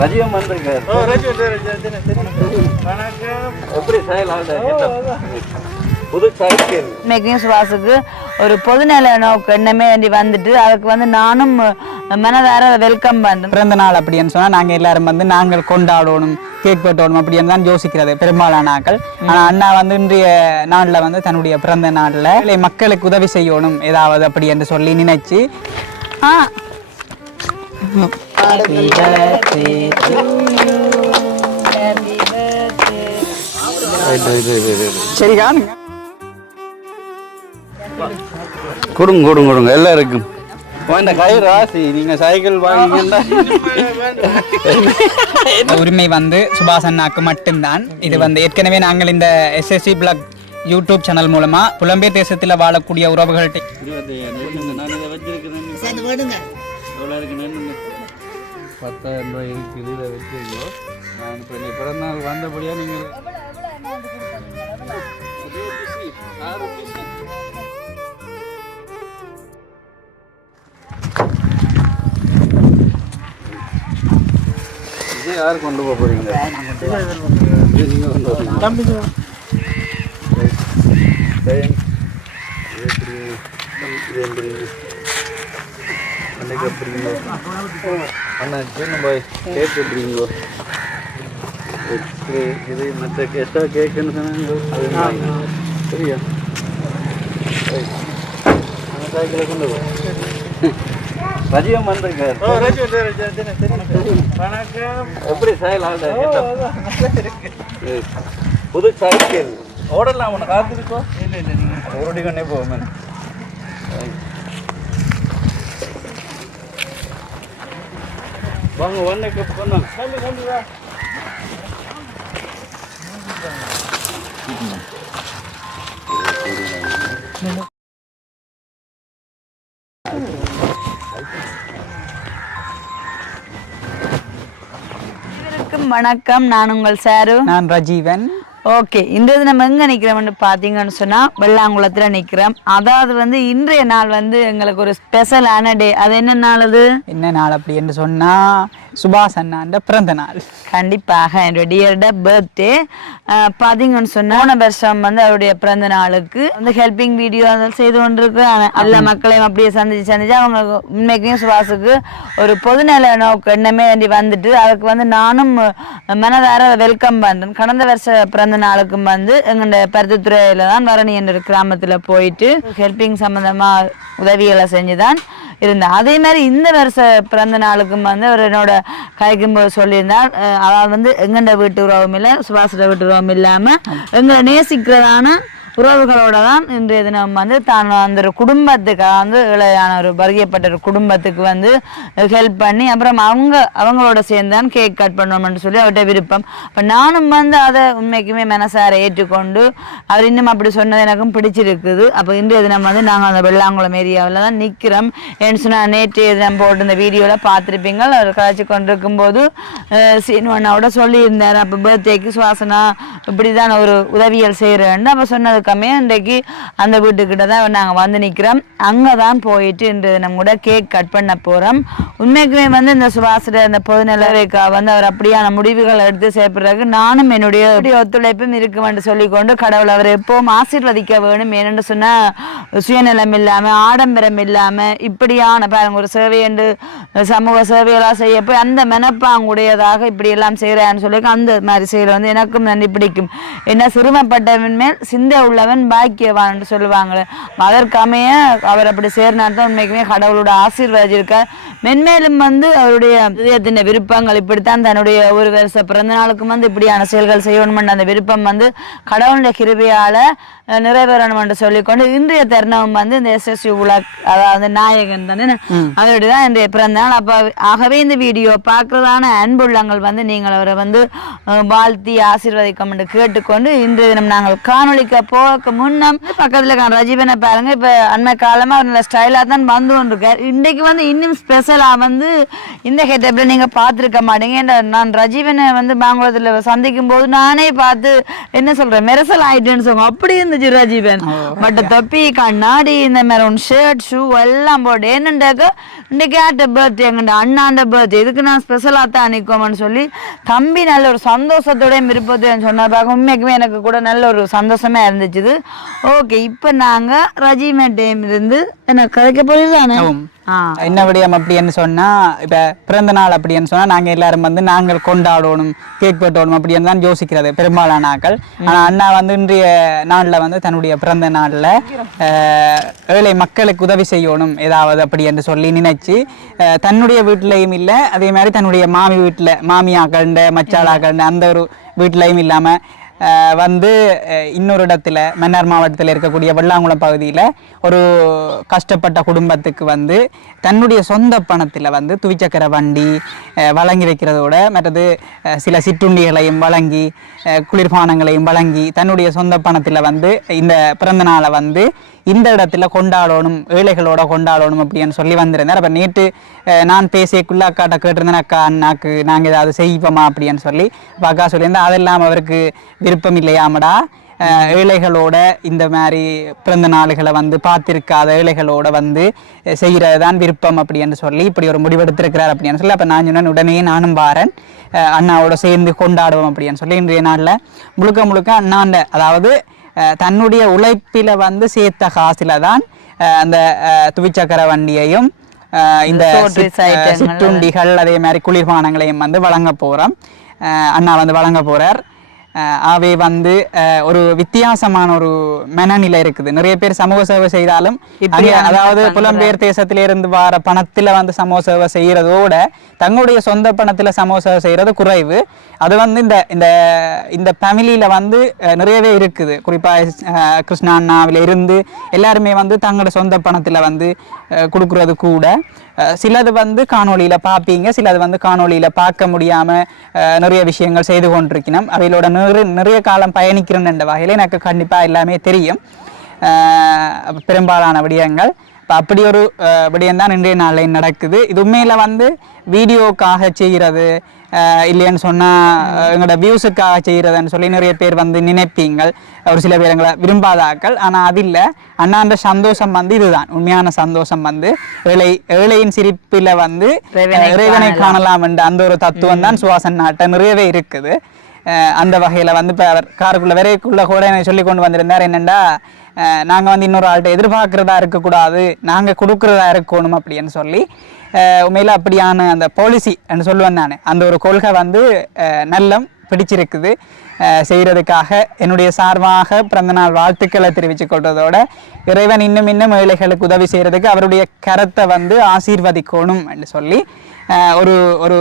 ரஜியம் வந்திருக்காரு. எப்படி புது சைக்கிள் மேக்கிங் சுபாஷுக்கு ஒரு பொதுநல நோக்கு எண்ணமே வேண்டி வந்துட்டு அதுக்கு வந்து நானும் மனதார வெல்கம் பண்றேன். பிறந்த நாள் அப்படின்னு சொன்னா நாங்க எல்லாரும் வந்து நாங்கள் கொண்டாடணும் கேக் வெட்டணும் அப்படின்னு தான் யோசிக்கிறது பெரும்பாலான ஆக்கள். ஆனா அண்ணா வந்து இன்றைய நாள்ல வந்து தன்னுடைய பிறந்த நாள்ல மக்களுக்கு உதவி செய்யணும் ஏதாவது அப்படி என்று சொல்லி நினைச்சு சரி காணுங்க கொடுங்க கொடுங்க கொடுங்க எல்லாருக்கும் இந்த கை ராசி நீங்க சைக்கிள் வாங்கிங்கன்னா உரிமை வந்து சுபாஷ் அண்ணாக்கு மட்டும்தான். இது வந்து ஏற்கனவே நாங்கள் இந்த SSC பிளாக் யூடியூப் சேனல் மூலமா புலம்பெயர் தேசத்தில் வாழக்கூடிய உறவுகள்கிட்ட 10,000 ரூபாய் இருக்குது. இதை வச்சுக்கோ. நான் இப்போ இந்த பிறந்தநாள் வந்தபடியா நீங்கள் இது யார் கொண்டு போக போறீங்க? அண்ணா சின்ன பாய் கேக் எப்படிங்கோ? இது மற்ற எக்ஸ்ட்ரா கேக்குன்னு சொன்னாங்க. சரியா அந்த சைக்கிளை கொண்டு போ. ரஜியம் வந்திருக்காரு. எப்படி புது சைக்கிள் ஓடலாம். உனக்கு காத்திருக்கோ? இல்லை இல்லை நீங்கள் ஓடி கொண்டே போவேன். வாங்க ஒன்றைக்கு போனோம். வணக்கம், நான் உங்கள் சாரு. நான் ரஜீவன். ஓகே, இன்றைய நம்ம எங்கே நிற்கிறோம்னு பார்த்தீங்கன்னு சொன்னால் வெள்ளாங்குளத்தில் நிற்கிறோம். அதாவது வந்து இன்றைய நாள் வந்து எங்களுக்கு ஒரு ஸ்பெஷலான டே. அது என்ன நாள்? அது என்ன நாள் அப்படி என்று சொன்னால் சுபாஷ் அண்ணாண்ட பிறந்த நாள். கண்டிப்பாக என்னுடைய டியர்ட பர்த்டே. பார்த்தீங்கன்னு சொன்னால் போன வருஷம் வந்து அவருடைய பிறந்த நாளுக்கு வந்து ஹெல்பிங் வீடியோ செய்து கொண்டிருக்கு. எல்லா மக்களையும் அப்படியே சந்திச்சு அவங்க உண்மைக்கும் சுபாஷுக்கு ஒரு பொதுநல நோக்கு எண்ணமே வேண்டி வந்துட்டு அதுக்கு வந்து நானும் மனதார வெல்கம் பண்ணுறேன். கடந்த வருஷ பிறந்த நாளுக்கும் வந்து எங்களுடைய பருத்தித்துறையில தான் வரணி என்ற கிராமத்தில் போயிட்டு ஹெல்பிங் சம்மந்தமாக உதவிகளை செஞ்சுதான் இருந்தேன். அதே மாதிரி இந்த வருஷ பிறந்த நாளுக்கும் வந்து அவர் என்னோட கைக்கும்போது சொல்லியிருந்தார். அதாவது வந்து எங்கண்ட வீட்டு உறவும் இல்லை, சுபாஷோட வீட்டு உறவும் இல்லாமல் எங்களை நேசிக்கிறதான உறவுகளோட தான் இன்றைய தினம் வந்து தான் அந்த ஒரு குடும்பத்துக்கு வந்து இளையான ஒரு வருகைப்பட்ட ஒரு குடும்பத்துக்கு வந்து ஹெல்ப் பண்ணி அப்புறம் அவங்களோட சேர்ந்து தான் கேக் கட் பண்ணணும்னு சொல்லி அவர்கிட்ட விருப்பம். அப்போ நானும் வந்து அதை உண்மைக்குமே மனசார ஏற்றுக்கொண்டு அவர் இன்னும் அப்படி சொன்னது எனக்கும் பிடிச்சிருக்குது. அப்போ இன்றைய தினம் வந்து நாங்கள் அந்த வெள்ளாங்குளம் ஏரியாவில் தான் நிற்கிறோம். ஏன்னு சொன்னால் நேற்றைய தினம் போட்டு இந்த வீடியோவில் பார்த்துருப்பீங்க. அவர் கழிச்சு கொண்டிருக்கும் போது சீனுவண்ணாவோட சொல்லியிருந்தார், அப்போ பர்த்டேக்கு சுவாசனா இப்படி தான் ஒரு உதவியல் செய்கிறேன்னு அப்போ சொன்னதுக்கு இன்றைக்கு அந்த வீட்டுக்கிட்ட தான் நாங்கள் வந்து நிற்கிறோம். அங்கே தான் போயிட்டு இன்று நம்ம கூட கேக் கட் பண்ண போகிறோம். உண்மைக்குமே வந்து இந்த சுபாஷோட இந்த பொதுநலவைக்கா வந்து அவர் அப்படியான முடிவுகள் எடுத்து சேர்ப்பதற்கு நானும் என்னுடைய ஒத்துழைப்பும் இருக்கும் என்று சொல்லிக்கொண்டு கடவுள் அவர் எப்பவும் ஆசீர்வதிக்க வேணும். ஏனென்று சொன்னால் சுயநலம் இல்லாமல் ஆடம்பரம் இல்லாமல் இப்படியான பாருங்க ஒரு சேவை என்று சமூக சேவையெல்லாம் செய்ய போய் அந்த மெனப்பாங்குடையதாக இப்படி எல்லாம் செய்கிறான்னு சொல்லி அந்த மாதிரி செய்கிற வந்து எனக்கும் நன்றி பிடிக்கும். என்ன சிறுமப்பட்டவன் மேல் சிந்தை உள்ளவன் பாக்கியவான் சொல்லுவாங்களே, அதற்கமைய அவர் அப்படி சேர்னால்தான் உண்மைக்குமே கடவுளோட ஆசீர்வதிச்சிருக்கார். மென்மேலும் வந்து அவருடைய இதயத்தின் விருப்பங்கள் இப்படித்தான் தன்னுடைய ஒரு வருஷ பிறந்த நாளுக்கும் வந்து இப்படியான செயல்கள் செய்யணும் அந்த விருப்பம் வந்து கடவுளுடைய கிருபையால நிறைவேறணும் என்று சொல்லிக்கொண்டு இன்றைய தருணம் வந்து இந்த SSC உலக் அதாவது நாயகன் தானே அவருடைய தான் இன்றைய பிறந்த நாள். அப்போ ஆகவே இந்த வீடியோ பார்க்கறதான அன்புள்ளங்கள் வந்து நீங்கள் அவரை வந்து வாழ்த்தி ஆசீர்வதிக்கும் என்று கேட்டுக்கொண்டு இன்றைய தினம் நாங்கள் காணொலிக்க போக முன்னம் பக்கத்துல ரஜீவனை பாருங்க இப்ப அண்மை காலமா நல்ல ஸ்டைலா தான் வந்து கொண்டிருக்காரு. இன்றைக்கு வந்து இன்னும் ஸ்பெஷலா வந்து இந்த கெட்டப்ல நீங்க பார்த்திருக்க மாட்டீங்க. நான் ரஜீவனை வந்து பெங்களூர்ல சந்திக்கும் போது நானே பார்த்து என்ன சொல்றேன் மெரசல் ஆயிட்டேன்னு சொல்லுவோம். அப்படி இருந்துச்சு ரஜீவன். பட் தொப்பி கண்ணாடி இந்த மெரூன் ஷர்ட் ஷூ எல்லாம் போட்டு என்னண்டாக்க இன்றைக்கு ஆட்ட பர்த்டே எங்கண்ட அண்ணாண்ட பர்த்டே இதுக்கு நான் ஸ்பெஷலா தான் நிற்கோம்னு சொல்லி தம்பி நல்ல ஒரு சந்தோஷத்தோட இருப்பதுன்னு சொன்னா உண்மைக்குமே எனக்கு கூட நல்ல ஒரு சந்தோஷமா இருந்துச்சு. ஓகே, இப்ப நாங்க ரஜிமே டைம் இருந்து என்ன கதைக்க போதுதானே என்ன விடயம் அப்படின்னு சொன்னா இப்ப பிறந்த நாள் அப்படின்னு சொன்னா நாங்க எல்லாரும் வந்து நாங்கள் கொண்டாடணும் கேக் வெட்டணும் அப்படின்னு தான் யோசிக்கிறது பெரும்பாலான ஆக்கள். ஆனா அண்ணா வந்து இன்றைய நாள்ல வந்து தன்னுடைய பிறந்த நாள்ல ஏழை மக்களுக்கு உதவி செய்யணும் ஏதாவது அப்படி என்று சொல்லி நினைச்சு தன்னுடைய வீட்டிலையும் இல்லை, அதே மாதிரி தன்னுடைய மாமி வீட்டுல மாமியாக்கண்ட மச்சாளாக்கண்ட அந்த ஒரு வீட்டிலையும் இல்லாம வந்து இன்னொரு இடத்துல மன்னார் மாவட்டத்தில் இருக்கக்கூடிய வெள்ளாங்குளம் பகுதியில் ஒரு கஷ்டப்பட்ட குடும்பத்துக்கு வந்து தன்னுடைய சொந்த பணத்தில் வந்து துவிச்சக்கர வண்டி வழங்கி வைக்கிறதோட மற்றது சில சிற்றுண்டிகளையும் வழங்கி குளிர்பானங்களையும் வழங்கி தன்னுடைய சொந்த பணத்தில் வந்து இந்த பிறந்த நாளை வந்து இந்த இடத்துல கொண்டாடணும் ஏழைகளோட கொண்டாடணும் அப்படின்னு சொல்லி வந்திருந்தார். அப்போ நேற்று நான் பேசியக்குள்ள அக்காட்ட கேட்டிருந்தேன், அக்கா அண்ணாக்கு நாங்கள் ஏதாவது செய்வோமா அப்படின்னு சொல்லி. அப்போ அக்கா சொல்லியிருந்தேன் அதெல்லாம் அவருக்கு விருப்பம் இல்லையாமடா, ஏழைகளோட இந்த மாதிரி பிறந்த நாளுகளை வந்து பார்த்திருக்காத ஏழைகளோட வந்து செய்கிறது தான் விருப்பம் அப்படின்னு சொல்லி இப்படி ஒரு முடிவெடுத்திருக்கிறார் அப்படின்னு சொல்லி. அப்போ நான் சொன்னேன் உடனே நானும் பாரன் அண்ணாவோட சேர்ந்து கொண்டாடுவோம் அப்படின்னு சொல்லி இன்றைய நாளில் முழுக்க அண்ணாண்ட அதாவது தன்னுடைய உழைப்பில வந்து சேர்த்த காசுல தான் அந்த துவிச்சக்கர வண்டியையும் இந்த சிற்றுண்டிகள் அதே மாதிரி குளிர்பானங்களையும் வந்து வழங்க போறோம். அண்ணா வந்து வழங்க போறார். அவை வந்து ஒரு வித்தியாசமான ஒரு மனநிலை இருக்குது. நிறைய பேர் சமூக சேவை செய்தாலும் அதாவது புலம்பெயர் தேசத்திலிருந்து வர பணத்துல வந்து சமூக சேவை செய்யறதோட தங்களுடைய சொந்த பணத்துல சமூக சேவை செய்யறது குறைவு. அது வந்து இந்த இந்த இந்த ஃபேமிலியில வந்து நிறையவே இருக்குது. குறிப்பா கிருஷ்ணா அண்ணாவில இருந்து எல்லாருமே வந்து தங்களோட சொந்த பணத்துல வந்து கொடுக்கறது கூட. சிலது வந்து காணொலியில பார்ப்பீங்க, சிலது வந்து காணொலியில பார்க்க முடியாம நிறைய விஷயங்கள் செய்து கொண்டிருக்கணும். அவையோட நிறைய காலம் பயணிக்கிறேன் என்ற வகையில எனக்கு கண்டிப்பா எல்லாமே தெரியும் பெரும்பாலான விடயங்கள். அப்படி ஒரு விடயம் தான் இன்றைய நாளில் நடக்குது. இது உண்மையில வந்து வீடியோக்காக செய்கிறது இல்லைன்னு சொன்னால் எங்களோட வியூஸுக்காக செய்கிறதுன்னு சொல்லி நிறைய பேர் வந்து நினைப்பீங்கள், ஒரு சில பேர் எங்களை விரும்பாதாக்கள். ஆனால் அது இல்லை, அண்ணாண்ட சந்தோஷம் வந்து இதுதான் உண்மையான சந்தோஷம். வந்து ஏழையின் சிரிப்பில் வந்து இறைவனை காணலாம் என்ற அந்த ஒரு தத்துவம் தான் சுவாசன் நாட்டை நிறையவே இருக்குது. அந்த வகையில் வந்து இப்போ அவர் காருக்குள்ள விரைக்குள்ள கூட எனக்கு சொல்லி கொண்டு வந்திருந்தார். என்னென்னா நாங்கள் வந்து இன்னொரு ஆள்கிட்ட எதிர்பார்க்குறதா இருக்கக்கூடாது, நாங்கள் கொடுக்குறதா இருக்கணும் அப்படின்னு சொல்லி. உண்மையில் அப்படியான அந்த பாலிசி என்று சொல்லுவேன் நான். அந்த ஒரு கொள்கை வந்து நல்ல பிடிச்சிருக்குது. செய்கிறதுக்காக என்னுடைய சார்பாக பிறந்தநாள் வாழ்த்துக்களை தெரிவித்துக் கொள்வதோட இறைவன் இன்னும் ஏழைகளுக்கு உதவி செய்கிறதுக்கு அவருடைய கரத்தை வந்து ஆசீர்வதிக்கணும் என்று சொல்லி ஒரு ஒரு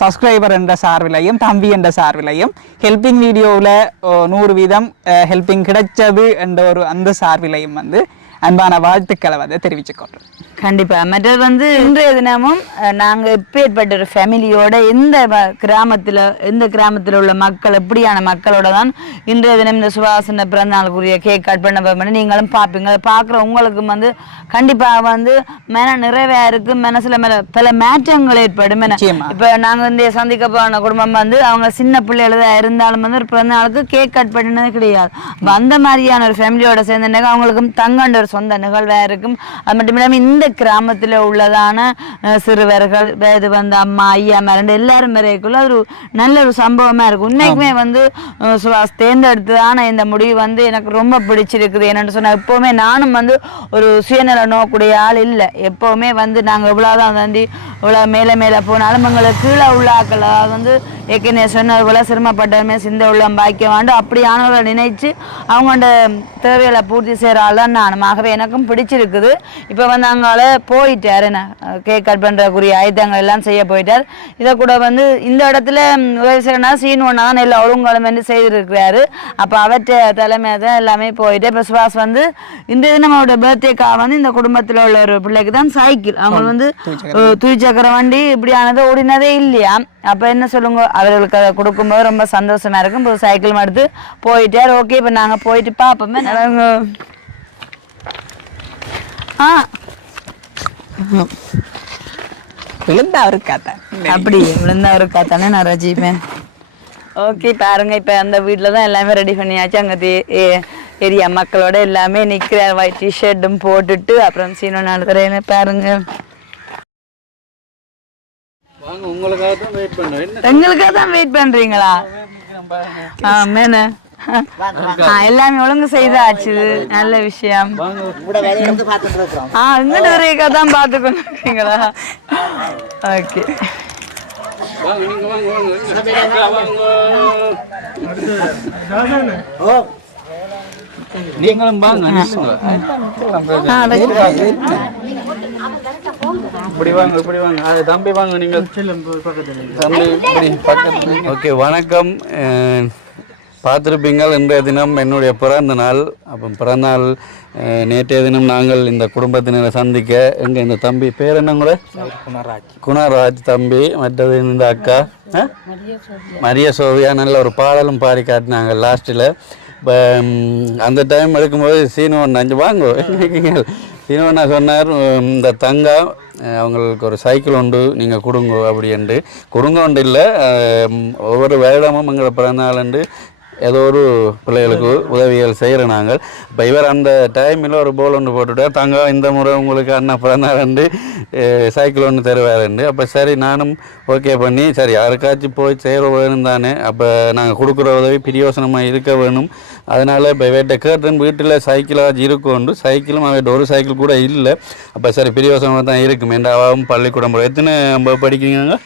சப்ஸ்கிரைபர் என்ற சார்பிலையும் தம்பி என்ற சார்பிலையும் ஹெல்பிங் வீடியோவில் 100% ஹெல்பிங் கிடைச்சது என்ற ஒரு அந்த சார்பிலையும் வந்து அன்பான வாழ்த்துக்களை வந்து தெரிவிச்சுக்கொள்றோம். கண்டிப்பா. மற்றது வந்து இன்றைய தினமும் நாங்க எப்பேற்பட்ட ஒரு ஃபேமிலியோட எந்த கிராமத்துல உள்ள மக்கள் எப்படியான மக்களோட தான் இன்றைய தினம் இந்த சுவாசன பிறந்த நாளுக்குரிய கேக் கட் பண்ண நீங்களும் பார்ப்பீங்க. பார்க்குற உங்களுக்கும் வந்து கண்டிப்பா வந்து மன நிறைவா இருக்கு, மனசுல பல மாற்றங்கள் ஏற்படும். இப்ப நாங்க வந்து சந்திக்க போன குடும்பம் வந்து அவங்க சின்ன பிள்ளைகளா இருந்தாலும் வந்து ஒரு பிறந்த நாளுக்கு கேக் கட் பண்ணினது கிடையாது. அந்த மாதிரியான ஒரு ஃபேமிலியோட சேர்ந்த அவங்களுக்கும் தங்கண்ட ஒரு சொந்த நிகழ்வா இருக்கும். அது மட்டும் இல்லாம இந்த கிராமத்துல உள்ளதான சிறுவர்கள் இது வந்து அம்மா ஐயா மேரண்டு எல்லாரும் வரைக்குள்ள ஒரு நல்ல ஒரு சம்பவமா இருக்கும். உண்மைக்குமே வந்து சுவாஸ் தேர்ந்தெடுத்ததான இந்த முடிவு வந்து எனக்கு ரொம்ப பிடிச்சிருக்குது. என்னன்னு சொன்னா எப்பவுமே நானும் வந்து ஒரு சுயநல நோக்கூடிய ஆள் இல்லை. எப்பவுமே வந்து நாங்க எவ்வளவுதான் வந்து இவ்வளவு மேல போனாலும் எங்களுக்கு கீழே உள்ள ஆக்கள் வந்து ஏற்கனவே சொன்னது போல சிரமப்பட்டதுமே சிந்த உள்ளம் பாய்க்க வேண்டும் அப்படியானவர்களை நினைச்சு அவங்களோட தேவைகளை பூர்த்தி செய்கிற ஆள் தான் நானும். ஆகவே எனக்கும் பிடிச்சிருக்குது. இப்போ வந்து அங்கே அங்கால போயிட்டார். என்ன கேக் கட் பண்ணுறக்குரிய ஆயுதங்கள் எல்லாம் செய்ய போயிட்டார். இதை கூட வந்து இந்த இடத்துல உதவி செய்யறனா சீன் ஒன்றா தான் எல்லா ஒழுங்காலம் வந்து செய்திருக்கிறாரு. அப்போ அவற்றை தலைமையாக தான் எல்லாமே போயிட்டு இப்போ சுபாஷ் வந்து இந்த தினம் அவரோட பர்த்டேக்காக வந்து இந்த குடும்பத்தில் உள்ள ஒரு பிள்ளைக்கு தான் சைக்கிள் அவங்க வந்து துவிச்சக்கர வண்டி இப்படியானது ஓடினதே இல்லையா. அப்போ என்ன சொல்லுங்க, அவர்களுக்கு அதை கொடுக்கும்போது ரொம்ப சந்தோஷமா இருக்கும். இப்போ சைக்கிள் எடுத்து போயிட்டார். ஓகே, இப்போ நாங்கள் போயிட்டு பார்ப்போமே. விழுந்தா இருக்காத்தான் அப்படி விழுந்தா இருக்காத்தானே நான் ரஜிப்பேன். ஓகே பாருங்க, இப்போ அந்த வீட்டில் தான் எல்லாமே ரெடி பண்ணியாச்சு. அங்கே ஏரியா மக்களோட எல்லாமே நிற்கிறார் ஒயிட் டிஷர்ட்டும் போட்டுட்டு. அப்புறம் சீனோ நடத்துறேன்னு பாருங்க. எங்களுக்காக தான் வெயிட் பண்றீங்களா? மேன எல்லாமே ஒழுங்கு செய்தாச்சு, நல்ல விஷயம். இங்கிட்ட வரைக்கா தான் பார்த்து கொண்டிருக்கீங்களா? ஓகே நீங்களும் வாங்க. இப்படி வாங்க, இப்படி வாங்க. தம்பி வாங்க, நீங்கள் தம்பி பக்கத்துல. ஓகே, வணக்கம். பார்த்துருப்பீங்கள், இன்றைய தினம் என்னுடைய பிறந்த நாள். அப்போ பிறந்த நாள் நேற்றைய தினம் நாங்கள் இந்த குடும்பத்தினரை சந்திக்க எங்கள் இந்த தம்பி பேர் என்ன கூட? குணராஜ் தம்பி. மற்றது இந்த அக்கா மரிய சோவியா நல்ல ஒரு பாடலும் பாடி காட்டினாங்க லாஸ்ட்டில். இப்போ அந்த டைம் எடுக்கும்போது சீனோன் அஞ்சு வாங்க சீனோன்னா சொன்னார், இந்த தங்கா அவங்களுக்கு ஒரு சைக்கிள் உண்டு, நீங்கள் கொடுங்க அப்படின்ட்டு. கொடுங்க உண்டு இல்லை, ஒவ்வொரு வருடமும் எங்களை பிறந்தநாளுண்டு ஏதோ ஒரு பிள்ளைகளுக்கு உதவிகள் செய்கிறோம் நாங்கள். இப்போ இவர் அந்த டைமில் ஒரு போல் ஒன்று போட்டுவிட்டார், தங்கா இந்த முறை உங்களுக்கு அண்ணா பிறந்தாண்டு சைக்கிள் ஒன்று தருவாருண்டு. அப்போ சரி நானும் ஓகே பண்ணி, சரி யாருக்காச்சும் போய் சேர வேணும் தானே, அப்போ நாங்கள் கொடுக்குற உதவி பிரியோசனமாக இருக்க வேணும். அதனால் இப்போ வேட்டை கேட்டுன்னு வீட்டில் சைக்கிளாக இருக்குண்டு, சைக்கிளும் அவட்ட ஒரு சைக்கிள் கூட இல்லை. அப்போ சரி பிரியோசனமாக தான் இருக்கும். எண்டாவும் பள்ளிக்கூடம் போகிற எத்தனை படிக்கிறீங்க?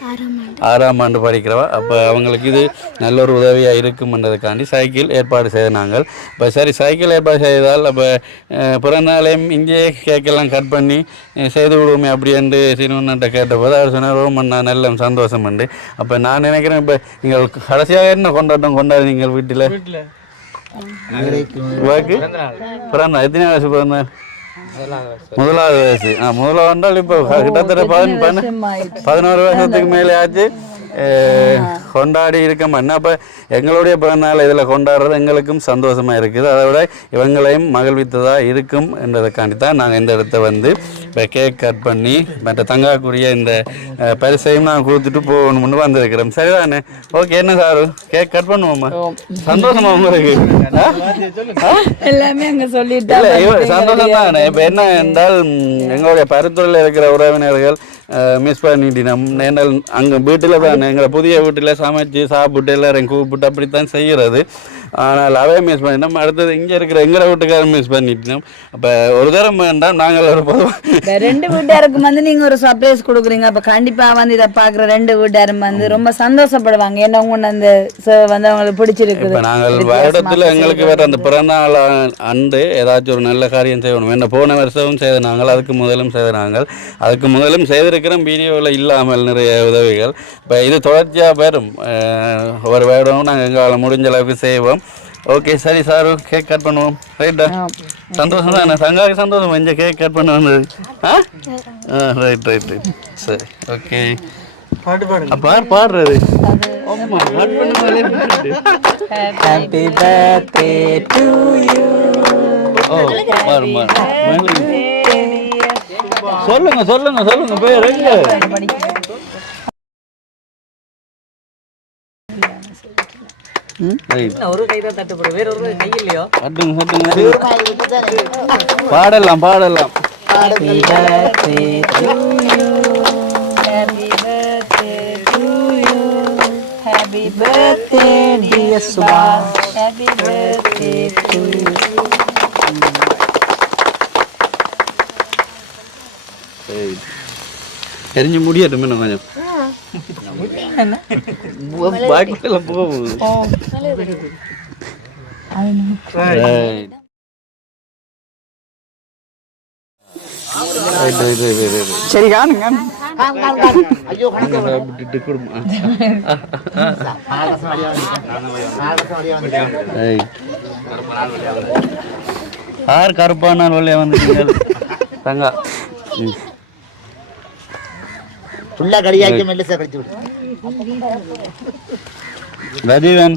6ஆம் ஆண்டு படிக்கிறவா. அப்போ அவங்களுக்கு இது நல்ல ஒரு உதவியாக இருக்கும்ன்றதுக்காண்டி சைக்கிள் ஏற்பாடு செய்த நாங்கள். இப்போ சரி சைக்கிள் ஏற்பாடு செய்தால் அப்போ பிறந்தாலையும் இங்கே கேக்கெல்லாம் கட் பண்ணி செய்து விடுவோமே அப்படின்ட்டு சிறுவன்கிட்ட கேட்டபோது அவர் சொன்னார், ரோமண்ணா நல்ல சந்தோஷம் உண்டு. அப்போ நான் நினைக்கிறேன், இப்போ நீங்கள் கடைசியாக என்ன கொண்டாடி நீங்கள் வீட்டில் பிறந்தா எத்தனை வயசு பிறந்த? முதலாவது வயசு. முதலாவது வந்தால் இப்போ கிட்டத்தட்ட 11 வருஷத்துக்கு மேலே ஆச்சு கொண்டாடி இருக்கோம். என்ன அப்போ எங்களுடைய பிறந்தநாள் இதில் கொண்டாடுறது எங்களுக்கும் சந்தோஷமாக இருக்குது. அதை விட இவங்களையும் மகிழ்வித்ததாக இருக்கும் என்றதுக்காண்டி தான் நாங்கள் இந்த இடத்த வந்து இப்போ கேக் கட் பண்ணி மற்ற தங்காக்குரிய இந்த பரிசையும் நாங்கள் கொடுத்துட்டு போகணும்னு வந்திருக்கிறோம். சரிதானே? ஓகே, என்ன சார் கேக் கட் பண்ணுவோம்மா? சந்தோஷமா உங்களுக்கு? எல்லாமே அங்கே சொல்லிட்டு சந்தோஷம் தானே. இப்போ என்ன என்றால் எங்களுடைய பரிந்துரையில் இருக்கிற உறவினர்கள் மிஸ் பண்ணிட்டினோம். ஏன்னால் அங்கே வீட்டில் தான் எங்களை புதிய வீட்டில் சமைச்சு சாப்பிட்டு எல்லோரும் கூப்பிட்டு அப்படித்தான் செய்கிறது. ஆனால் அவே மிஸ் பண்ணிட்டோம். அடுத்தது இங்கே இருக்கிற எங்களை வீட்டுக்காரன் மிஸ் பண்ணிட்டோம். அப்போ ஒரு தரம் வேண்டாம், நாங்கள் ஒரு பொதுவாக 2 வீட்டாருக்கும் வந்து நீங்கள் ஒரு சர்ப்ரைஸ் கொடுக்குறீங்க. அப்போ கண்டிப்பாக வந்து இதை பார்க்குற 2 வீட்டாரும் வந்து ரொம்ப சந்தோஷப்படுவாங்க. ஏன்னா உங்க அந்த வந்து அவங்களுக்கு பிடிச்சிருக்கு. இப்போ நாங்கள் வருடத்தில் எங்களுக்கு வேறு அந்த பிறந்தநாள் அன்று ஏதாச்சும் ஒரு நல்ல காரியம் செய்யணும். என்ன போன வருஷமும் செய்த நாங்கள், அதுக்கு முதலும் செய்த நாங்கள், அதுக்கு முதலும் செய்திருக்கிறோம். வீடியோவில் இல்லாமல் நிறைய உதவிகள். இப்போ இது தொடர்ச்சியாக வரும். ஒரு வருடமும் நாங்கள் எங்களால் முடிஞ்ச அளவுக்கு செய்வோம். ஓகே சரி சார், கேக் கட் பண்ணுவோம். ரைட்டா? சந்தோஷம் தான். தங்காவுக்கு சந்தோஷம் இந்த கேக் கட் பண்ண வந்தது. ரைட் ரைட் ரைட் சரி ஓகே. பாடுறது ஹாப்பி பர்த்டே டு யூ. சொல்லுங்க சொல்லுங்க சொல்லுங்க பேர் எங்க? பாடலாம் பாடலாம். Happy birthday dear Subhash. Happy birthday to you. எரிஞ்சு முடியட்டும் இன்னும் கொஞ்சம். பாக்கெல்லாம் போகுது. சரி காணுங்க விட்டுட்டு கொடுமா யார் கருப்பான வழியா வந்துட்டீங்க தங்கா ஃபுல்லா கடியாக்கி மெல்லிசா கடிச்சு விடு. ரஜீவன்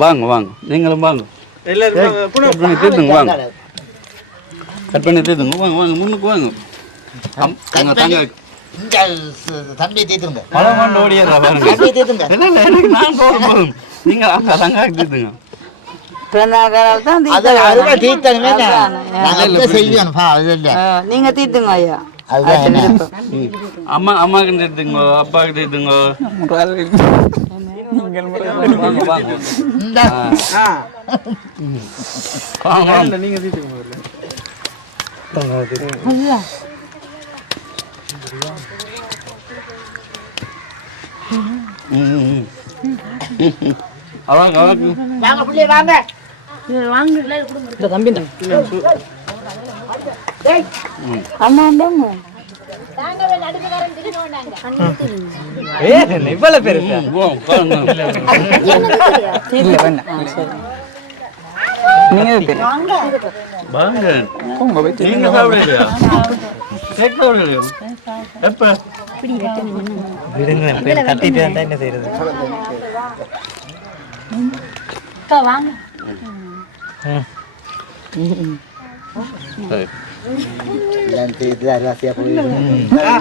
வாங்க வாங்க நீங்களும் வாங்க கட் பண்ணி தீர்த்துங்க வாங்க கட் பண்ணி தீர்த்துங்க வாங்க வாங்க முன்னுக்கு வாங்க தங்க இந்த தம்பி தீத்துங்க பழமாண்டு ஓடிடுறா பாருங்க தம்பி தீத்துங்க நான் போதும் நீங்க அங்க தங்காக்கு தீர்த்துங்க அது அருமை தீர்த்தனுமே நாங்க செய்யணும் அது இல்ல நீங்க தீர்த்துங்க ஐயா அதுதான் என்ன அம்மாக்கு தீர்த்துங்க அப்பாவுக்கு தீர்த்துங்க வாங்க வாங்க இந்த நீங்க தீர்த்துங்க அவாங்க அவாங்க வாங்க புள்ளே வாங்க இந்த தம்பி தான் அம்மா அம்மா இவ்வளவு பெருசா இல்ல வேண்டாம் நீங்க தெரியும் வாங்க உங்க வச்சு நீங்க சாப்பிடுறியா கேக் சாப்பிடுறியா எப்ப விடுங்க கட்டிட்டு வந்தா என்ன செய்யறது வாங்க சரி இது அரிசியா போயிடும்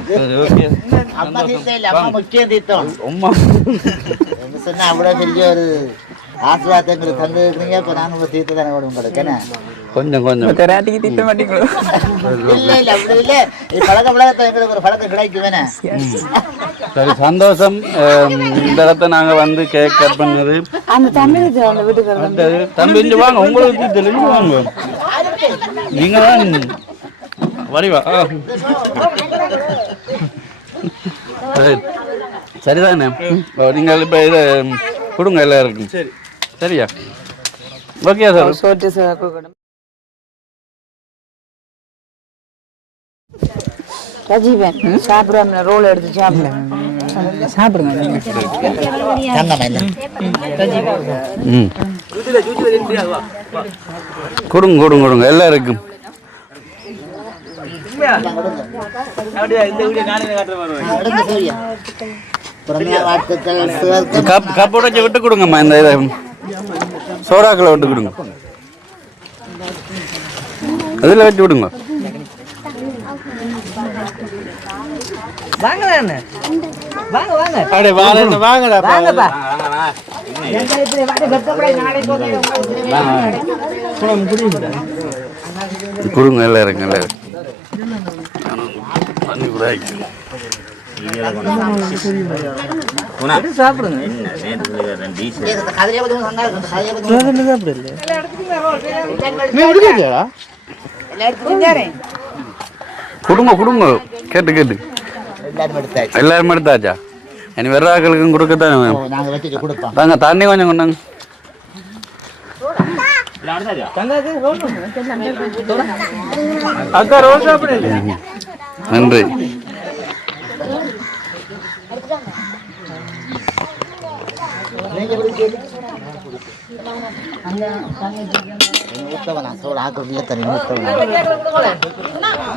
சரி ஓகே அம்மா தீர்த்தம் இல்ல அம்மா முக்கியம் தீர்த்தம் அம்மா என்ன சொன்னா அவ்வளவு பெரிய ஒரு ஆசீர்வாதங்களை தந்து இருக்கிறீங்க இப்ப நானும் தீர்த்து தானே உங்களுக்கு என்ன கொஞ்சம் கொஞ்சம் தெராட்டிக்கு திட்ட மாட்டீங்களோ இல்ல இல்ல அப்படி இல்ல இது பழக்க பழக்கத்தை எங்களுக்கு ஒரு பழக்கம் கிடைக்கும் வேணா சரி சந்தோஷம் இந்த இடத்த நாங்க வந்து கேக் கட் பண்ணது அந்த தமிழ் அந்த வீட்டுக்கு தம்பி இங்க வாங்க உங்களுக்கு தெரிஞ்சு வாங்க நீங்க தான் வரிவா சரி சரிதானே நீங்கள் இப்போ இதை கொடுங்க எல்லாருக்கும் சரி சரியா ஓகே சார் சோட்டு சாப்பிடணும் ரஜீவன் சாப்பிடாம ரோல் எடுத்து சாப்பிடலாம் சாப்பிடுங்க நீங்க தங்கம்மா என்ன ம் கொடுங்க கொடுங்க கொடுங்க எல்லாருக்கும் அடுத்த சூரியா பிறந்த வாழ்த்துக்கள் சுவர்க்கம் கப் உடைச்சி விட்டு கொடுங்கம்மா இந்த இதை சோடாக்களை விட்டு கொடுங்க அதில் வச்சு விடுங்க அடே வாங்கடா கொடுங்க எல்லாரும் எல்லாரும் தண்ணி கூட கதிரையை பத்தி சொன்னா கொடுங்க கொடுங்க கேட்டு கேட்டு எல்லாரும் எடுத்தாச்சு எல்லாரும் எடுத்தாச்சா இனி வெற ஆக்களுக்கும் கொடுக்கத்தானே நாங்க வச்சுட்டு கொடுப்போம் தாங்க தண்ணி கொஞ்சம் கொண்டாங்க அக்கா ரோல் சாப்பிடல நன்றி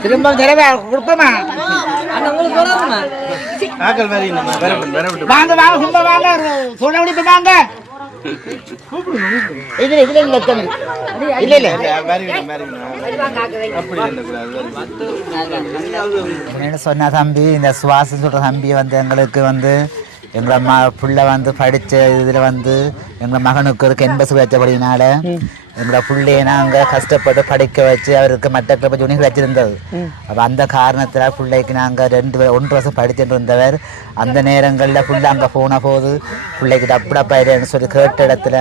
திரும்ப தடவை கொடுப்போமா வாங்க வாங்க சும்மா வாங்க சொல்ல முடியும் வாங்க இதுல இதுல இல்ல தம்பி இல்ல இல்ல என்ன சொன்னா தம்பி இந்த சுவாசம் சொல்ற தம்பி வந்து எங்களுக்கு வந்து எங்களை புள்ள வந்து படித்த இதில் வந்து எங்கள் மகனுக்கு ஒரு கென்பஸ் வச்சபடினால எங்களோட பிள்ளையை நாங்கள் கஷ்டப்பட்டு படிக்க வச்சு அவருக்கு மட்டக்களப்பு ஜூனியர் வச்சிருந்தது. அப்போ அந்த காரணத்தில் பிள்ளைக்கு நாங்கள் 1 வருஷம் படிச்சுட்டு இருந்தவர் அந்த நேரங்களில் புள்ள அங்கே போன போது பிள்ளைக்கு டப்புடப்பாயிடுன்னு சொல்லி கேட்ட இடத்துல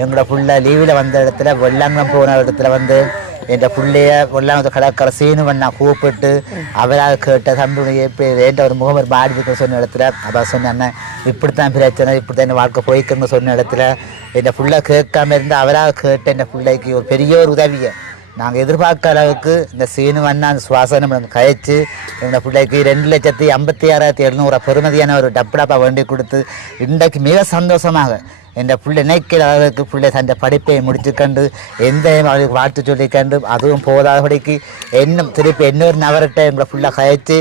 எங்களோட புள்ள லீவில் வந்த இடத்துல வெள்ளாங்கம் போன இடத்துல வந்து என் பிள்ளைய வெள்ளாங்க கடற்கரை சீனு பண்ணா கூப்பிட்டு அவராக கேட்ட தம்பியுடைய என்ற ஒரு முகமர் பாடி இருக்க சொன்ன இடத்துல அப்போ சொன்னேன் இப்படித்தான் பிரச்சனை இப்படித்தான் வாழ்க்கை போய்க்குன்னு சொன்ன இடத்துல என் பிள்ளை கேட்காம இருந்து அவராக கேட்டு என் பிள்ளைக்கு ஒரு பெரிய ஒரு உதவியை நாங்கள் எதிர்பார்க்க அளவுக்கு இந்த சீனு வண்ணா அந்த சுவாசனம் கழிச்சு எங்கள் பிள்ளைக்கு 2,56,700 பெறுமதியான ஒரு டப்பா வேண்டி கொடுத்து இன்றைக்கு மிக சந்தோஷமாக என் பிள்ளை நினைக்கிற அளவுக்கு பிள்ளை தன் படிப்பை முடிச்சுக்கண்டு எந்த அவளுக்கு வாழ்த்து சொல்லிக்கண்டு அதுவும் போதாதபடிக்கு இன்னும் திருப்பி இன்னொரு நபர்கிட்ட எங்களை பிள்ளை கழிச்சு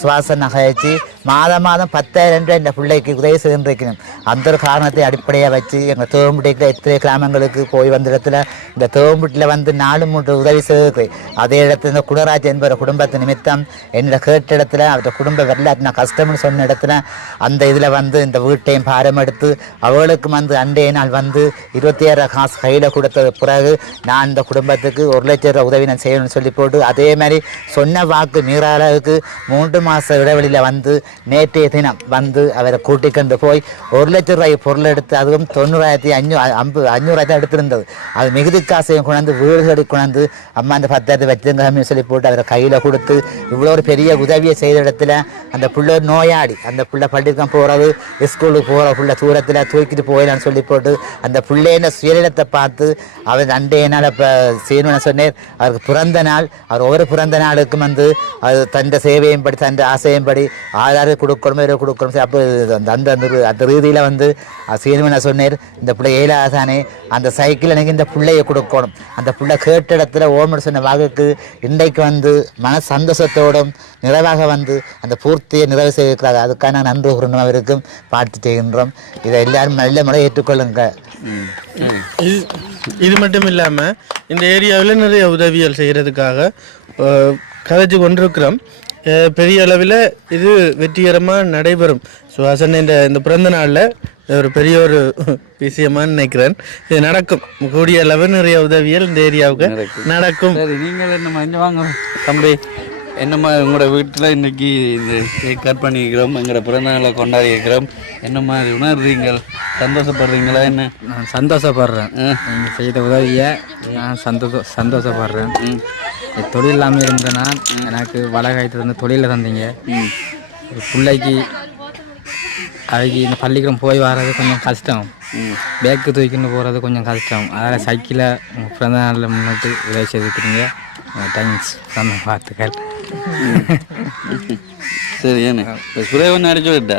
சுவாசனை கழிச்சு மாதம் 10,000 ரூபாய் என் பிள்ளைக்கு உதவி செய்திருக்கணும். அந்த ஒரு காரணத்தை அடிப்படையாக வச்சு எங்கள் தேவம்பட்டியில் எத்தனை கிராமங்களுக்கு போய் வந்த இடத்துல இந்த தேவம்பட்டியில் வந்து 4-3 உதவி செய்திருக்கிறேன். அதே இடத்துல இந்த குணராஜ் என்பவர் குடும்பத்து நிமித்தம் என்னோட கேட்ட இடத்துல அவரோட குடும்ப வரலாற்று நான் கஷ்டம்னு சொன்ன இடத்துல அந்த இதில் வந்து இந்த வீட்டையும் பாரம் எடுத்து அவளுக்கு வந்து அன்றைய நாள் வந்து 26,000 காசு கையில் கொடுத்த பிறகு நான் இந்த குடும்பத்துக்கு 1 லட்சம் ரூபா உதவி நான் செய்யணும்னு சொல்லி போட்டு அதே மாதிரி சொன்ன வாக்கு மீறாளவுக்கு 3 மாத இடைவெளியில் வந்து நேற்றைய தினம் வந்து அவரை கூட்டிக்கொண்டு போய் 1 லட்சம் ரூபாய் பொருள் எடுத்து அதுவும் 90,500 எடுத்திருந்தது. அது மிகுதி காசையும் கொண்டாந்து வீடுகளை கொண்டாந்து அம்மா அந்த 10,000 வச்சுருங்க சொல்லி போட்டு அவரை கையில் கொடுத்து இவ்வளோ ஒரு பெரிய உதவியை செய்த இடத்துல அந்த பிள்ளை நோயாடி அந்த பிள்ளை பள்ளிக்கம் போகிறது ஸ்கூலுக்கு போகிற பிள்ளை தூரத்தில் தூக்கிட்டு போயிடலான்னு சொல்லி போட்டு அந்த பிள்ளைன சுயலிடத்தை பார்த்து அவர் அன்றைய நாள் இப்போ செய்யணும்னு சொன்னேன். அவருக்கு பிறந்த நாள் அவர் ஒவ்வொரு பிறந்த நாளுக்கும் வந்து அது தன் சேவையும் படி தன் ஆசையும் படி ஆதார கொடுக்கணும் இதை கொடுக்கணும். அப்போ அந்த அந்த ரீதியில் வந்து செய்யணும்னு சொன்னேன். இந்த பிள்ளை 7 தானே அந்த சைக்கிள் எனக்கு இந்த பிள்ளையை கொடுக்கணும். அந்த பிள்ளை கேட்ட இடத்துல ஓமர் சொன்ன வாக்குக்கு இன்றைக்கு வந்து மன சந்தோஷத்தோடும் நிறைவாக வந்து அந்த பூர்த்தியை நிறைவு செய்திருக்கிறாங்க. அதுக்கான நன்றி கூறணும் இருக்கும் பாட்டு செய்கின்றோம். இதை எல்லாரும் நல்ல முறை ஏற்றுக்கொள்ளுங்க. இது மட்டும் இல்லாமல் இந்த ஏரியாவில் நிறைய உதவிகள் செய்கிறதுக்காக கதைச்சு கொண்டிருக்கிறோம். பெரிய அளவில் இது வெற்றிகரமாக நடைபெறும். சுஹாசன் இந்த பிறந்த நாளில் ஒரு பெரிய ஒரு விஷயமானு நினைக்கிறேன். இது நடக்கும். கூடிய அளவு நிறைய உதவிகள் இந்த ஏரியாவுக்கு நடக்கும். சரி, நீங்கள் என்ன வாங்க தம்பி, என்னம்மா உங்களோட வீட்டில் இன்னைக்கு இந்த கேக் கட் பண்ணிக்கிறோம், எங்களோட பிறந்தநாளை கொண்டாடி இருக்கிறோம். என்ன மாதிரி உணர்றீங்க? சந்தோஷப்படுறீங்களா? என்ன? நான் சந்தோஷப்படுறேன். நீங்கள் செய்த உதவியை நான் சந்தோஷப்படுறேன். தொழில் இல்லாமல் இருந்தேன்னா எனக்கு வளகாயத்து வந்து தொழிலில் தந்தீங்க. பிள்ளைக்கு அவைக்கு இந்த பள்ளிக்கூடம் போய் வர்றது கொஞ்சம் கஷ்டம், பேக்கு தூக்கின்னு போகிறது கொஞ்சம் கஷ்டம். அதனால் சைக்கிளை உங்கள் பிறந்த நாளில் முன்னிட்டு உதவி செய்துக்கிறீங்க. தேங்க்ஸ். சொன்ன வாழ்த்துக்கள். சரி, ஏன்னு சுரே ஒன்று அடிச்சு விட்டா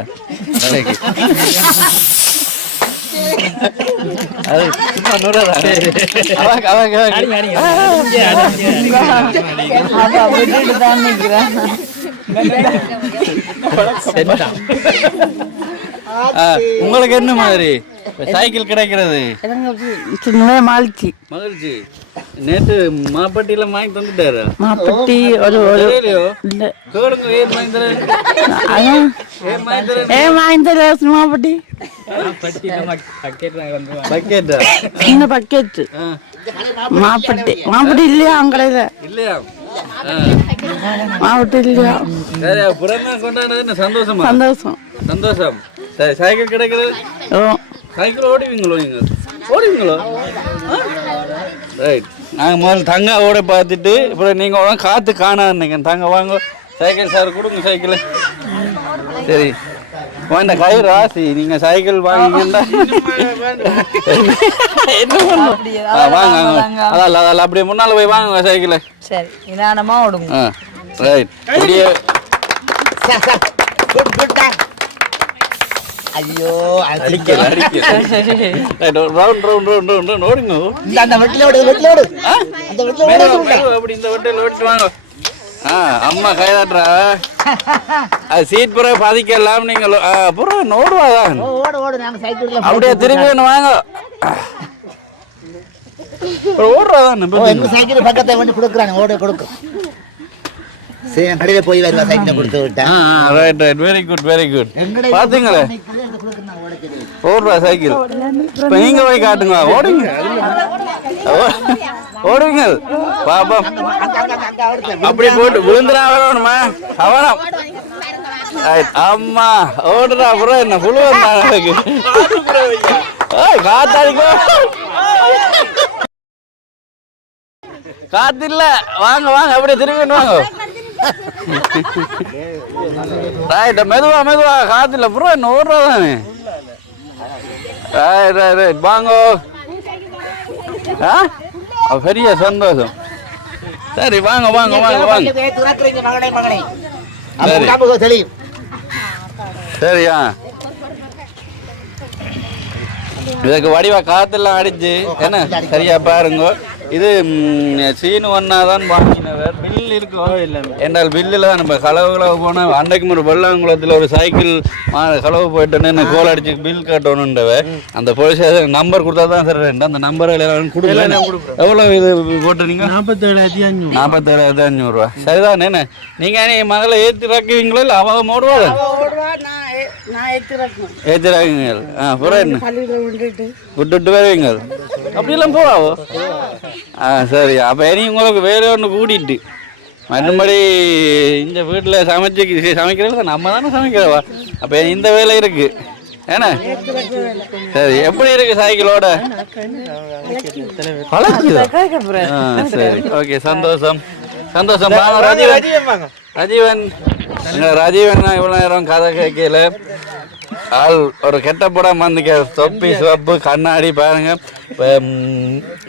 அது உங்களுக்கு என்ன மாதிரி சைக்கிள் கிடைக்கிறது? மகிழ்ச்சி மகிழ்ச்சி. நேற்று மாப்பட்டியில வாங்கி தந்துட்டாரு. மாப்பட்டி ஒரு மாப்பட்டி சின்ன பக்கெட்டு மாப்பட்டி மாப்பட்டி இல்லையா அங்கடையில இல்லையா? மாவட்டம் இல்லையா? புறமா கொண்டாடுறது சந்தோஷமா? சந்தோஷம் சந்தோஷம். சரி, சைக்கிள் கிடைக்கிறது. சைக்கிள் ஓடுவீங்களோ? நீங்கள் ஓடுவீங்களோ? ரைட். நாங்கள் முதல்ல தங்க ஓட பார்த்துட்டு அப்புறம் நீங்கள் காற்று காணாதுங்க. தங்க வாங்க சைக்கிள் சார் கொடுங்க சைக்கிள். சரி இந்த கை ராசி, நீங்கள் சைக்கிள் வாங்கிங்கன்னா என்ன பண்ணும்? வாங்க அதான் அப்படியே முன்னால் போய் வாங்குங்க சைக்கிளை. சரி, நிதானமாக ஓடுங்க. ரைட். அப்படியே ஐயோ ரவுண்ட் ரவுண்ட் ரவுண்ட் ரவுண்ட் ஓடுங்க. அந்த வெட்டிலோடு அந்த அப்படி இந்த வெட்டில வெட்டு வாங்க. அம்மா கைதாட்டுறா. அது சீட் புற பாதிக்கலாம். நீங்கள் புறம் ஓடுவாதான் அப்படியே திரும்பி ஒன்று வாங்க. ஓடுறாதான் சைக்கிள் பக்கத்தை வந்து கொடுக்குறாங்க. ஓட கொடுக்கும் கடையில் போய் வருவா சைக்கிளை கொடுத்து விட்டேன். Right right, very good very good. பார்த்தீங்களே ஓடுறா சைக்கிள். இப்போ நீங்க போய் காட்டுங்க. ஓடுங்க ஓடுங்க பாப்பா. அப்படி போட்டு விழுந்துடா வரணுமா? அவனம் அம்மா ஓடுறா. அப்புறம் என்ன புழு வந்தாங்க காத்தாடிக்கோ. காத்து இல்ல, வாங்க வாங்க அப்படியே திரும்பி வாங்க. ரைட், மெதுவா மெதுவா. காத்துல புறம் என்ன ஓடுறதானே? வாங்கோ. பெரிய சந்தோஷம். சரி வாங்க வாங்க வாங்க வாங்க. சரியா இதுக்கு வடிவா காத்தெல்லாம் அடிச்சு என்ன சரியா பாருங்க. இது சீனு ஒன்னாதான் வாங்கினவர். பில் இருக்கோ இல்லை என்றால் பில்லில் தான் நம்ம களவு போனால் அன்றைக்கு ஒரு வெள்ளாங்குளத்தில் ஒரு சைக்கிள் களவு போயிட்டோன்னு கோல் அடிச்சு பில் கட்டணுன்றவ அந்த போலீஸ் நம்பர் கொடுத்தா தான் சார் அந்த நம்பர் கொடுக்கல. எவ்வளோ இது போட்டுறீங்க? 47,500 சரிதான். என்ன நீங்கள் நீ மகளை ஏற்றி இறக்குவீங்களோ இல்லை அவ ஓடுவாங்க ஏற்றி இறக்குங்க. விட்டுட்டு வருவீங்க அப்படியெல்லாம் போவாவோ? சரி. அப்போ இனி உங்களுக்கு வேலை ஒன்று கூட்டிட்டு மற்றபடி இந்த வீட்டில் சமைக்கிறது நம்ம தானே சமைக்கிறவா. அப்போ இந்த வேலை இருக்கு ஏன்னா சரி. எப்படி இருக்கு சைக்கிளோட? சரி ஓகே சந்தோஷம் சந்தோஷம். ராஜீவன் ராஜீவன் இவ்வளோ நேரம் கதை கேட்கல. ஆள் ஒரு கெட்ட படம் வந்துக்க தொப்பி சிவப்பு கண்ணாடி பாருங்க.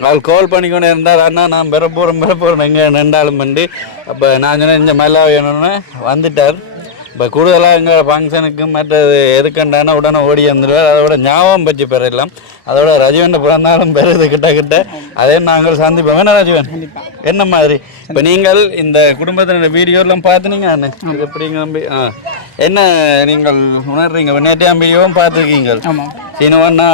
ஆள் கால் பண்ணிக்கொண்டே இருந்தார். அண்ணா நான் பெறப்போகிறேன் எங்கே நின்றாலும் பண்ணி. அப்போ நான் சொன்னேன் இந்த மேலே வேணும்னு வந்துட்டார். இப்போ கூடுதலாக எங்கள் ஃபங்க்ஷனுக்கு மற்றது எதுக்கண்டானா உடனே ஓடி வந்துடுவார். அதோட ஞாபகம் பற்றி பெறலாம். அதோட ரஜீவன் பிறந்தாலும் பெறுது கிட்ட அதே நாங்கள் சந்திப்போம். என்ன ரஜீவன் என்ன மாதிரி இப்போ நீங்கள் இந்த குடும்பத்தினோட வீடியோலாம் பார்த்துனீங்க அண்ணே எப்படிங்க நம்பி என்ன நீங்கள் உணர்றீங்க? நேற்றையாம் வீடியோவும் பார்த்துருக்கீங்க. சீனுவன்னா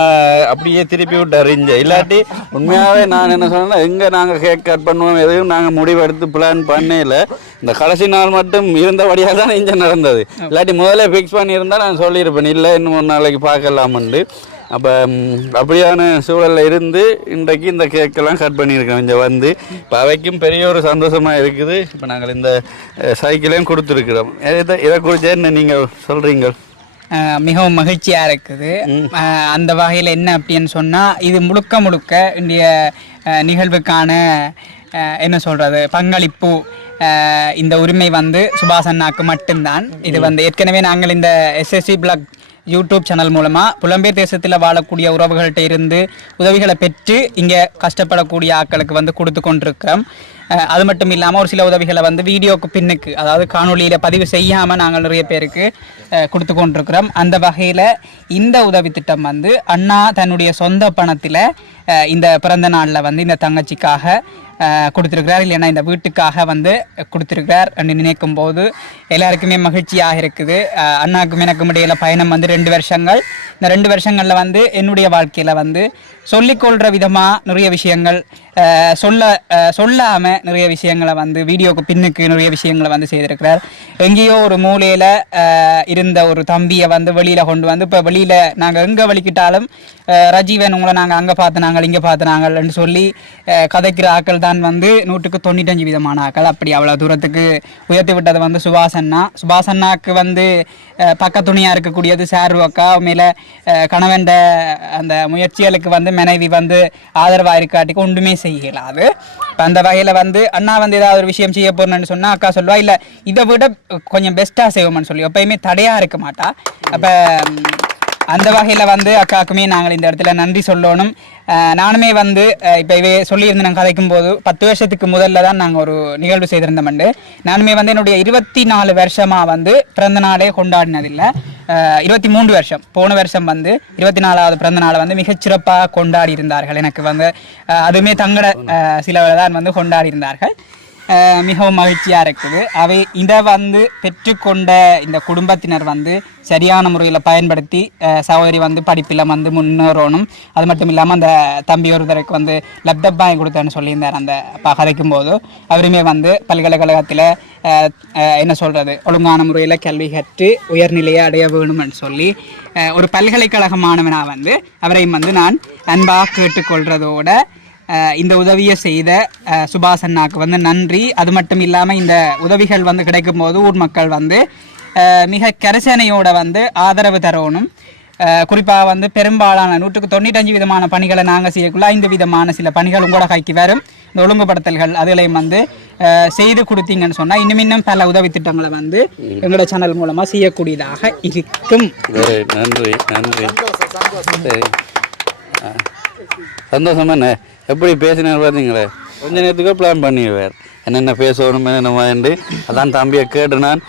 அப்படியே திருப்பி விட்டார் இங்க. இல்லாட்டி உண்மையாகவே நான் என்ன சொன்னேன்னா எங்கே நாங்கள் கேக் கட் பண்ணுவோம் எதையும் நாங்கள் முடிவெடுத்து பிளான் பண்ணல. இந்த கடைசி நாள் மட்டும் இருந்தபடியாக தான் இங்கே நடந்தது. இல்லாட்டி முதல்ல ஃபிக்ஸ் பண்ணியிருந்தால் நான் சொல்லியிருப்பேன் இல்லை இன்னும் 1 நாளைக்கு பார்க்கலாமண்டு. அப்போ அப்படியான சூழலில் இருந்து இன்றைக்கு இந்த கேக்கெல்லாம் கட் பண்ணியிருக்கோம் இங்கே வந்து. இப்போ அவைக்கும் பெரிய ஒரு சந்தோஷமாக இருக்குது. இப்போ நாங்கள் இந்த சைக்கிளையும் கொடுத்துருக்குறோம். இதை குறித்து என்ன நீங்கள் சொல்கிறீங்க? மிகவும் மகிழ்ச்சியாக இருக்குது. அந்த வகையில் என்ன அப்படின்னு சொன்னால் இது முழுக்க இந்திய நிகழ்வுக்கான என்ன சொல்கிறது பங்களிப்பு இந்த உரிமை வந்து சுபாஷ் அண்ணாக்கு மட்டும்தான். இது வந்து ஏற்கனவே நாங்கள் இந்த SSC பிளாக் யூடியூப் சேனல் மூலமாக புலம்பெயர் தேசத்தில் வாழக்கூடிய உறவுகள்கிட்ட இருந்து உதவிகளை பெற்று இங்கே கஷ்டப்படக்கூடிய ஆட்களுக்கு வந்து கொடுத்து கொண்டிருக்கிறோம். அது மட்டும் இல்லாமல் ஒரு சில உதவிகளை வந்து வீடியோக்கு பின்னுக்கு அதாவது காணொலியில் பதிவு செய்யாமல் நாங்கள் நிறைய பேருக்கு கொடுத்து கொண்டிருக்கிறோம். அந்த வகையில் இந்த உதவி திட்டம் வந்து அண்ணா தன்னுடைய சொந்த பணத்தில் இந்த பிறந்த நாளில் வந்து இந்த தங்கச்சிக்காக கொடுத்துருக்கிறார். இல்லைன்னா இந்த வீட்டுக்காக வந்து கொடுத்துருக்கிறார் என்று நினைக்கும் போது எல்லாருக்குமே மகிழ்ச்சியாக இருக்குது. அண்ணாக்கும் எனக்கும் இடையில பயணம் வந்து 2 வருஷங்கள். இந்த 2 வருஷங்களில் வந்து என்னுடைய வாழ்க்கையில் வந்து சொல்லிக்கொள்கிற விதமாக நிறைய விஷயங்கள் சொல்லாமல் நிறைய விஷயங்களை வந்து வீடியோக்கு பின்னுக்கு நிறைய விஷயங்களை வந்து செய்திருக்கிறார். எங்கேயோ ஒரு மூலையில் இருந்த ஒரு தம்பியை வந்து வெளியில் கொண்டு வந்து இப்போ வெளியில் நாங்கள் எங்கே வலிக்கிட்டாலும் ரஜீவன் உங்களை நாங்கள் அங்கே பார்த்தினாங்கள் இங்கே பார்த்தினாங்கள்னு சொல்லி கதைக்கிற ஆக்கள் தான் வந்து 195% ஆக்கள். அப்படி அவ்வளோ தூரத்துக்கு உயர்த்தி விட்டது வந்து சுபாஷ் அண்ணாக்கு வந்து பக்கத்துணையாக இருக்கக்கூடியது சார்வக்கா. மேலே கணவன் அந்த முயற்சிகளுக்கு வந்து மனைவி வந்து ஆதரவாக இருக்காட்டிக்கு ஒன்றுமே செய்யலாது. இப்போ அந்த வகையில் வந்து அண்ணா வந்து ஏதாவது ஒரு விஷயம் செய்ய போறேன்னு சொன்னால் அக்கா சொல்லுவா இல்லை இதை விட கொஞ்சம் பெஸ்ட்டாக செய்வோம்னு சொல்லி எப்பயுமே தடையாக இருக்க மாட்டா. அப்போ அந்த வகையில் வந்து அக்காவுக்குமே நாங்கள் இந்த இடத்துல நன்றி சொல்லணும். நானுமே வந்து இப்போ இவே சொல்லியிருந்தேன் நாங்கள் கதைக்கும் போது 10 வருஷத்துக்கு முதல்ல தான் நாங்கள் ஒரு நிகழ்வு செய்திருந்தோம்ண்டு. நானுமே வந்து என்னுடைய 24 வருஷமாக வந்து பிறந்த நாளே கொண்டாடினதில்லை. 23 வருஷம் போன வருஷம் வந்து 24வது பிறந்த நாளை வந்து மிகச்சிறப்பாக கொண்டாடி இருந்தார்கள். எனக்கு வந்து அதுவுமே தங்கட சிலவரை தான் வந்து கொண்டாடி இருந்தார்கள். மிகவும் மகிழ்ச்சியாக இருக்குது. அவை இதை வந்து பெற்றுக்கொண்ட இந்த குடும்பத்தினர் வந்து சரியான முறையில் பயன்படுத்தி சகோதரி வந்து படிப்பில் வந்து முன்னேறணும். அது மட்டும் இல்லாமல் அந்த தம்பி ஒருத்தருக்கு வந்து லேப்டாப் வாங்கி கொடுத்தேன்னு சொல்லியிருந்தார் அந்த கதைக்கும் போது. அவருமே வந்து பல்கலைக்கழகத்தில் என்ன சொல்கிறது ஒழுங்கான முறையில் கல்வி கற்று உயர்நிலையை அடைய வேணும்னு சொல்லி ஒரு பல்கலைக்கழக மாணவனாக வந்து அவரையும் வந்து நான் அன்பாக கேட்டுக்கொள்கிறதோட இந்த உதவியை செய்த சுபாஷ் அண்ணாக்கு வந்து நன்றி. அது மட்டும் இல்லாமல் இந்த உதவிகள் வந்து கிடைக்கும் போது ஊர் மக்கள் வந்து மிக கரிசனையோட வந்து ஆதரவு தரணும். குறிப்பாக வந்து பெரும்பாலான 195% பணிகளை நாங்கள் செய்யக்குள்ள 5 சில பணிகள் உங்களோட கைக்கு வரும். இந்த ஒழுங்குபடுத்தல்கள் அதுகளையும் வந்து செய்து கொடுத்தீங்கன்னு சொன்னால் இன்னும் பல உதவி திட்டங்களை வந்து எங்களோட சேனல் மூலமாக செய்யக்கூடியதாக இருக்கும். நன்றி நன்றி. சந்தோஷமா என்ன எப்படி பேசினார் பார்த்தீங்களே கொஞ்ச நேரத்துக்கோ பிளான் பண்ணிடுவார் என்னென்ன பேசணும் என்னென்ன மாதிரி அதான் தம்பியை கேட்டு நான்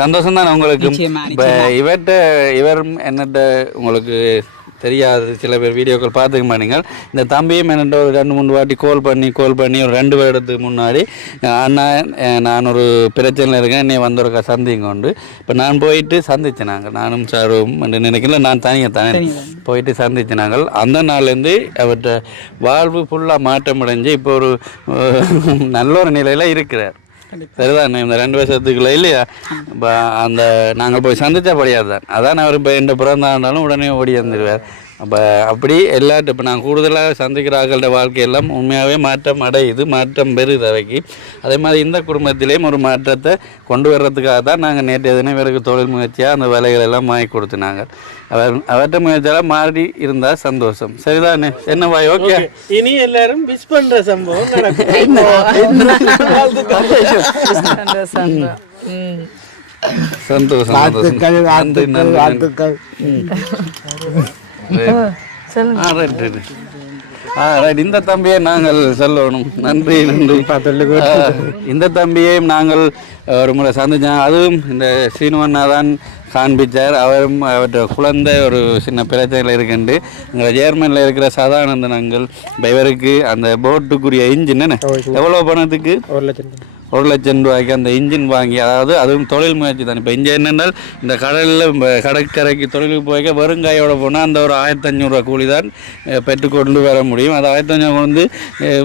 சந்தோஷம் தான் உங்களுக்கு இப்போ இவர் என்னட்ட உங்களுக்கு தெரியாது சில பேர் வீடியோக்கள் பார்த்துக்க மாட்டீங்க இந்த தம்பியும் என்னட்ட ஒரு 2-3 வாட்டி கால் பண்ணி ஒரு 2 வருடத்துக்கு முன்னாடி அண்ணா நான் ஒரு பிரச்சனையில் இருக்கேன் என்னை வந்தவருக்கா சந்திங்க உண்டு இப்போ நான் போயிட்டு சந்திச்சேன் நாங்கள் நானும் சாரும் நினைக்கல நான் தனியாக போயிட்டு சந்திச்சேன் நாங்கள் அந்த நாள்லேருந்து அவர்கிட்ட வாழ்வு ஃபுல்லாக மாற்றம் அடைஞ்சு இப்போ ஒரு நல்ல ஒரு நிலையில் இருக்கிறார் சரிதான் இந்த 2 வருஷத்துக்குள்ள இல்லையா இப்போ அந்த நாங்கள் போய் சந்திச்சபடியாது தான் அதான் அவர் இப்போ எந்த பிறந்தாலும் உடனே ஓடி வந்துடுவார் அப்போ அப்படி எல்லாட்டும் இப்போ நான் கூடுதலாக சந்திக்கிறார்களோட வாழ்க்கையெல்லாம் உண்மையாகவே மாற்றம் அடையுது மாற்றம் பெறுது அவைக்கு அதே மாதிரி இந்த குடும்பத்திலேயும் ஒரு மாற்றத்தை கொண்டு வர்றதுக்காக தான் நாங்கள் நேற்று எதுனே இவருக்கு தொழில் முயற்சியாக அந்த வேலைகள் எல்லாம் வாங்கி கொடுத்துனாங்க அவர்கிட்ட முயற்சியெல்லாம் மாறி இருந்தால் சந்தோஷம் சரிதானே என்ன பாய் ஓகே இனி எல்லாரும் விஷ் பண்ற சம்பவம் சந்தோஷம் இந்த தம்பியை நாங்கள் சொல்லணும் நன்றி இந்த தம்பியையும் நாங்கள் ஒரு முறை சந்திச்சோம் அதுவும் இந்த சீனுவண்ணா தான் காண்பிச்சார் அவரும் அவற்றை குழந்தை ஒரு சின்ன பிரச்சனையில் இருக்குண்டு எங்களை ஜேர்மனில் இருக்கிற சதானந்தன் அங்கள் இவருக்கு அந்த போட்டுக்குரிய இன்ஜின் என்ன எவ்வளோ பணத்துக்கு 1 லட்சம் ரூபாய்க்கு அந்த இன்ஜின் வாங்கி அதாவது அதுவும் தொழில் முயற்சி தான் இப்போ இங்கே என்னென்னால் இந்த கடலில் கடற்கரைக்கு தொழிலுக்கு போய்க்க வெறுங்காயோட போனால் அந்த ஒரு 1500 ரூபா கூலி தான் பெற்றுக்கொண்டு வர முடியும் அது 1500 வந்து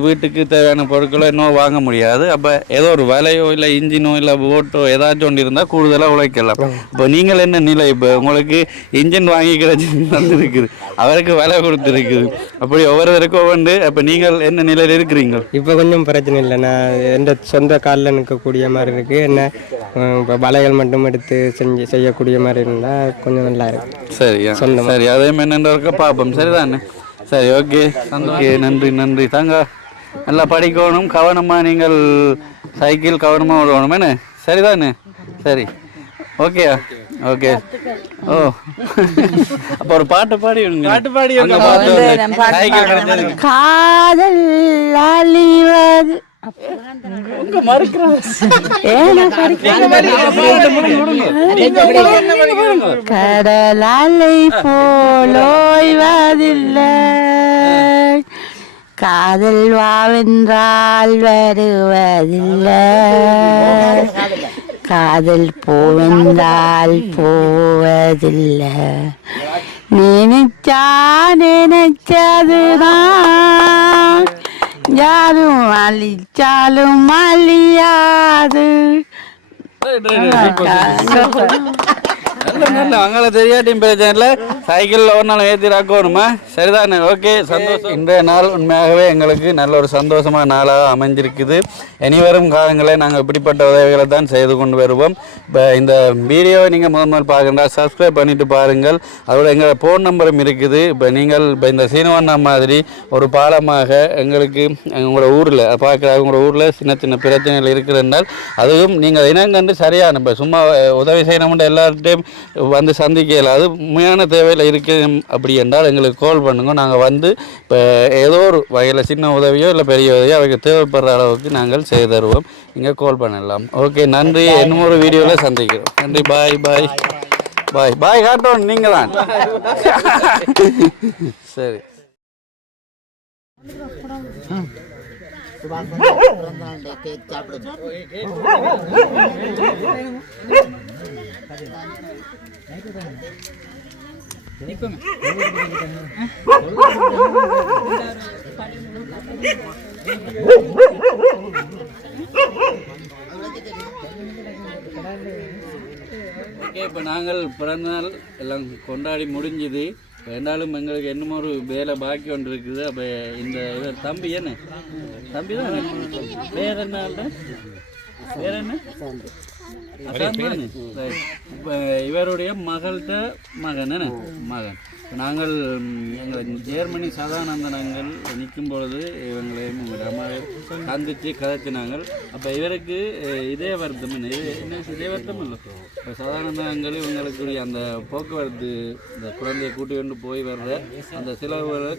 வீட்டுக்கு தேவையான பொருட்களோ இன்னும் வாங்க முடியாது அப்போ ஏதோ ஒரு விலையோ இல்லை இன்ஜினோ இல்லை போட்டோ ஏதாச்சும் ஒன்று இருந்தால் கூடுதலாக உழைக்கலாம் இப்போ நீங்கள் என்ன நிலை இப்போ உங்களுக்கு இன்ஜின் வாங்கி கிடைச்சி வந்துருக்குது அவருக்கு விலை கொடுத்துருக்குது அப்படி ஒவ்வொருவருக்கும் ஒவ்வொன்று அப்போ நீங்கள் என்ன நிலையில் இருக்கிறீங்க இப்போ கொஞ்சம் பிரச்சனை இல்லை நான் எந்த சொந்த காலில் நிற்கக்கூடிய மாதிரி இருக்குது என்ன இப்போ வலைகள் மட்டும் எடுத்து செய்யக்கூடிய மாதிரி இருந்தால் கொஞ்சம் நல்லா இருக்கு சரியா சரி அதே என்னென்ன இருக்க பார்ப்போம் சரிதானே சரி ஓகே நன்றி தாங்க நல்லா படிக்கணும் கவனமாக நீங்கள் சைக்கிள் கவனமாக ஓடணும் என்ன சரிதானே சரி ஓகேயா ஓகே ஓ அப்போ ஒரு பாட்டு பாடி காதல் அழிவது கடலை போலோய்வதில்லை காதல் வாவென்றால் வருவதில்லை காதல் போவென்றால் போவதில்லை நினைச்சதுதான் யாரும் அழிச்சாலும் அழியாது அவங்கள தெரியாட்டியும் பிரச்சனை சைக்கிளில் ஒரு நாள் ஏற்றிராக்கணுமா சரிதானே ஓகே சந்தோஷம் இன்றைய நாள் உண்மையாகவே எங்களுக்கு நல்ல ஒரு சந்தோஷமான நாளாக அமைஞ்சிருக்குது இனிவரும் காலங்களில் நாங்கள் இப்படிப்பட்ட உதவிகளை தான் செய்து கொண்டு வருவோம் இப்போ இந்த வீடியோவை நீங்கள் முதல் பார்க்குறா சப்ஸ்கிரைப் பண்ணிவிட்டு பாருங்கள் அதோட எங்களோட ஃபோன் நம்பரும் இருக்குது இப்போ நீங்கள் இப்போ இந்த சீனவண்ணா மாதிரி ஒரு பாலமாக எங்களுக்கு உங்களோட ஊரில் பார்க்குற உங்களோட ஊரில் சின்ன சின்ன பிரச்சனைகள் இருக்கிறதுனால் அதுவும் நீங்கள் இனங்கண்டு சரியான இப்போ சும்மா உதவி செய்யணும்னு எல்லார்ட்டையும் வந்து சந்திக்கல அது உண்மையான தேவையில் இருக்குது அப்படி என்றால் எங்களுக்கு கால் பண்ணுங்க நாங்கள் வந்து இப்போ ஏதோ ஒரு வகையில் சின்ன உதவியோ இல்லை பெரிய உதவியோ அவைக்கு தேவைப்படுற அளவுக்கு நாங்கள் செய்து தருவோம் நீங்கள் கால் பண்ணலாம் ஓகே நன்றி இன்னும் ஒரு வீடியோவில் சந்திக்கிறோம் நன்றி பாய் பாய் பாய் பாய் காட்டோம் நீங்கள் தான் சரி இப்போ நாங்கள் பிறந்தநாள் எல்லாம் கொண்டாடி முடிஞ்சுது வேண்டாலும் எங்களுக்கு என்னமோ ஒரு வேலை பாக்கி ஒன்று இருக்குது அப்போ இந்த இவர் தம்பி என்ன தம்பி தான் வேற என்ன வேற என்ன இப்போ இவருடைய மகள்கிட்ட மகன் என்ன மகன் நாங்கள் எங்கள் ஜெர்மனி சதானந்தனங்கள் நிற்கும் பொழுது இவங்களையும் அம்மாவையும் சந்தித்து கதைத்தினாங்கள். அப்போ இவருக்கு இதே வருத்தம் என்ன இதே வருத்தம் இல்லை. இப்போ சதானந்தனங்கள் இவங்களுக்குரிய அந்த போக்குவரத்து இந்த குழந்தையை கூட்டி கொண்டு போய் வர்ற அந்த செலவுகளை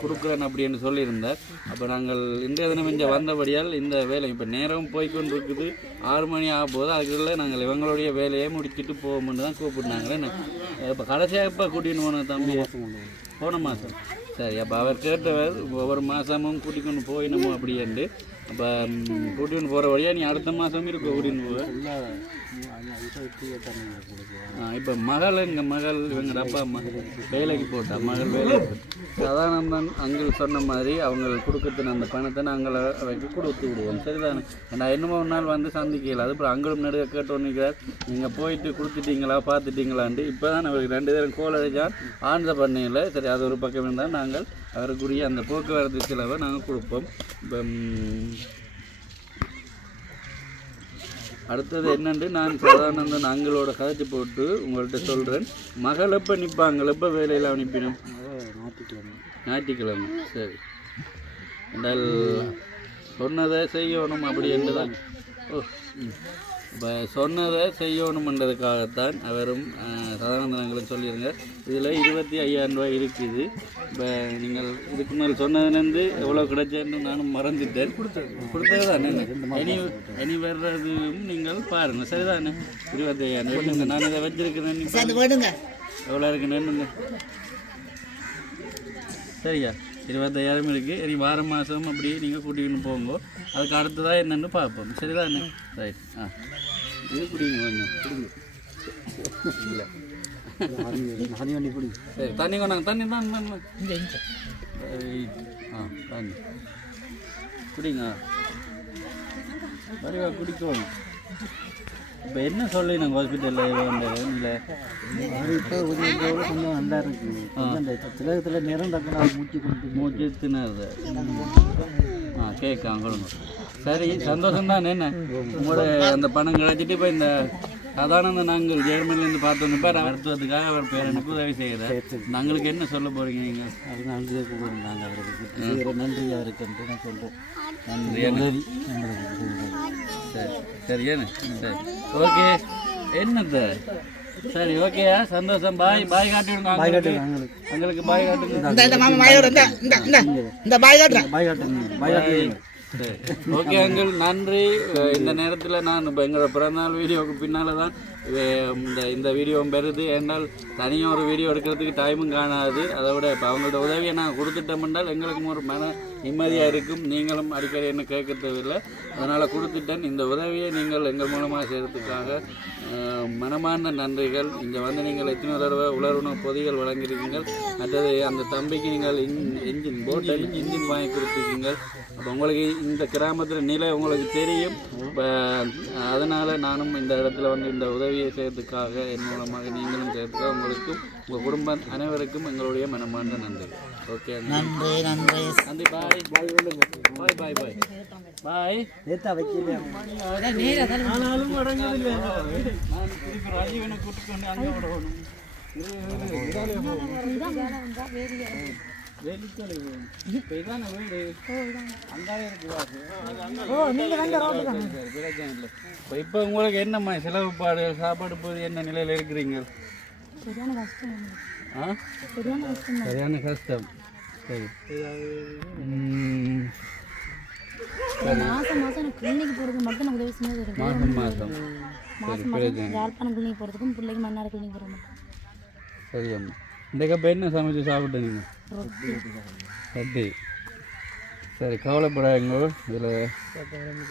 கொடுக்குறேன் அப்படின்னு சொல்லியிருந்தார். அப்போ நாங்கள் இன்றைய தினம் இங்கே வந்தபடியால் இந்த வேலை இப்போ நேரம் போய்கொண்டு இருக்குது, 6 மணி ஆகும்போது அதுக்குள்ளே நாங்கள் இவங்களுடைய வேலையை முடிச்சுட்டு போவோம்னு தான் கூப்பிட்டுனாங்களே. இப்போ கடைசியாக இப்போ கூட்டின்னு போன தம்பி போன மாதம். சரி, அப்போ அவர் கேட்டவர் ஒவ்வொரு மாதமும் கூட்டிக் கொண்டு போயினமோ அப்படின்ட்டு. அப்போ கூட்டின்னு போகிற வழியாக நீ அடுத்த மாதமும் இருக்க கூட்டின்னு போவேன். இப்போ மகள் எங்கள் மகள் இவங்க அப்பா அம்மா வேலைக்கு போட்டா மகள் வேலைக்கு சதானந்தன் அங்கிள் சொன்ன மாதிரி அவங்க கொடுக்கறதுன அந்த பணத்தை நாங்கள் அவைக்கு கொடுத்து விடுவோம். சரிதானே? நான் என்னமோ ஒரு நாள் வந்து சந்திக்கல. அது அப்புறம் அங்களும் நடுக கேட்டோன்னிக்கிறார், நீங்கள் போயிட்டு கொடுத்துட்டீங்களா பார்த்துட்டீங்களான்ட்டு. இப்போ தான் அவருக்கு 2 பேரும் கோல் அடித்தான் ஆன்சர் பண்ணல. சரி, அது ஒரு பக்கம் இருந்தால் நாங்கள் அவருக்குரிய அந்த போக்குவரத்து செலவை நாங்கள் கொடுப்போம். இப்போ அடுத்தது என்னென்று நான் சதானந்தன் அங்களோட கதைச்சி போட்டு உங்கள்கிட்ட சொல்கிறேன். மகள் எப்போ நிற்பாங்க, எப்போ வேலையில் அனுப்பினோம்? ஞாயிற்றுக்கிழமை. சரி, என்றால் சொன்னதை செய்யணும் அப்படி என்று தான். இப்போ சொன்னதை செய்யணுமென்றதுக்காகத்தான் அவரும் சதானந்தனங்களும் சொல்லிடுங்க. இதில் 25,000 ரூபாய் இருக்குது. இப்போ நீங்கள் இதுக்கு மேலே சொன்னதுலேருந்து எவ்வளோ கிடைச்சேன்னு நானும் மறந்துட்டேன். கொடுத்தது தானே இனி வர்றதும் நீங்கள் பாருங்கள். சரிதானே? 25,000 நான் இதை வச்சிருக்கிறேன். எவ்வளோ இருக்குன்னு சரியா? 25,000 இருக்குது. இனி வார மாதம் அப்படியே நீங்கள் கூட்டிக்கிட்டு போங்க. அதுக்கு அடுத்ததாக என்னென்னு பார்ப்போம். சரிதானே? ரைட். இது குடிங்க கொஞ்சம் குடிங்க. இல்லை சரி, தண்ணி கொண்டாங்க. தண்ணி தான் தண்ணி குடிங்க. வடிவா குடிக்கணும். இப்போ என்ன சொல்லி நாங்கள் ஹாஸ்பிட்டலில் இல்லை இப்போ கொஞ்சம் நல்லா இருக்குது. அந்த திலகத்தில் நேரம் தக்க மூச்சு திணறுது. கேட்க கொடுங்க. சரி, சந்தோஷம்தான். என்ன உங்களோட அந்த பணம் கிடைச்சிட்டு இப்போ இந்த சதானந்தன் நாங்கள் ஜெர்மனிலேருந்து பார்த்தோன்னு இப்போ மருத்துவத்துக்காக அவர் பேரனுக்கு உதவி செய்கிறார். நாங்களுக்கு என்ன சொல்ல போகிறீங்க நீங்கள்? அது நன்றி கூப்பிடுறாங்க அவருக்கு. நன்றி அவருக்கு நான் சொல்கிறேன். நன்றி. சரி சரியானே? சரி, ஓகே. என்னத்த? சரி, ஓகேயா? சந்தோஷம். பாய் பாய் காட்டிவிடுங்க. எங்களுக்கு பாய் காட்டுங்க. ஓகே அங்கிள், நன்றி. இந்த நேரத்தில் நான் இப்போ எங்களோட பிறந்தநாள் வீடியோவுக்கு பின்னால் தான் இந்த வீடியோவும் பெறுது. ஏன்னால் தனியாக ஒரு வீடியோ எடுக்கிறதுக்கு டைமும் காணாது. அதை விட இப்போ அவங்களோட உதவியை நான் கொடுத்துட்டோம்னால் எங்களுக்கும் ஒரு மன நிம்மதியாக இருக்கும். நீங்களும் அடிக்கடி என்ன கேட்க தேவையில்லை. அதனால் கொடுத்துட்டேன். இந்த உதவியை நீங்கள் எங்கள் மூலமாக செய்கிறதுக்காக மனமார்ந்த நன்றிகள். இங்கே வந்து நீங்கள் எத்தனை தடவை உலர்வுணவு பொதிகள் வழங்கியிருக்கீங்கள். மற்றது அந்த தம்பிக்கு நீங்கள் இன்ஜின் போட்டில் இன்ஜின் வாங்கி கொடுத்துருக்கீங்கள். அப்போ உங்களுக்கு இந்த கிராமத்தில் நிலை உங்களுக்கு தெரியும். அதனால் நானும் இந்த இடத்துல வந்து இந்த உதவியை செய்யறதுக்காக என் மூலமாக நீங்களும் செய்யறதுக்காக உங்களுக்கும் உங்கள் குடும்பம் அனைவருக்கும் எங்களுடைய மனமார்ந்த நன்றி. ஓகே, நன்றி நன்றி நன்றி. பாய் பாய் பாய் பாய் பாய் பாய். ஆனாலும் அடங்குதில்லை. நான் ராஜீவனை கூட்டிக்கொண்டு அங்கே விடணும். இப்போ உங்களுக்கு என்னம்மா செலவுப்பாடு சாப்பாடு போது என்ன நிலையில் இருக்கிறீங்க? சரியான கஷ்டம். சரி, மாசம் மாசம் கிளினிக் போறதுக்கு மட்டும் நான் உதவி செஞ்சது. மாசம் மாசம் யாழ்ப்பாணம் கிளினிக் போறதுக்கும் பிள்ளைக்கு மன்னார் கிளினிக் போற மட்டும். சரி அம்மா. இன்றைக்கு அப்போ என்ன சமைச்சு சாப்பிட்டீங்க? ரொட்டி. சரி, கவலைப்படாதீங்க. இதில்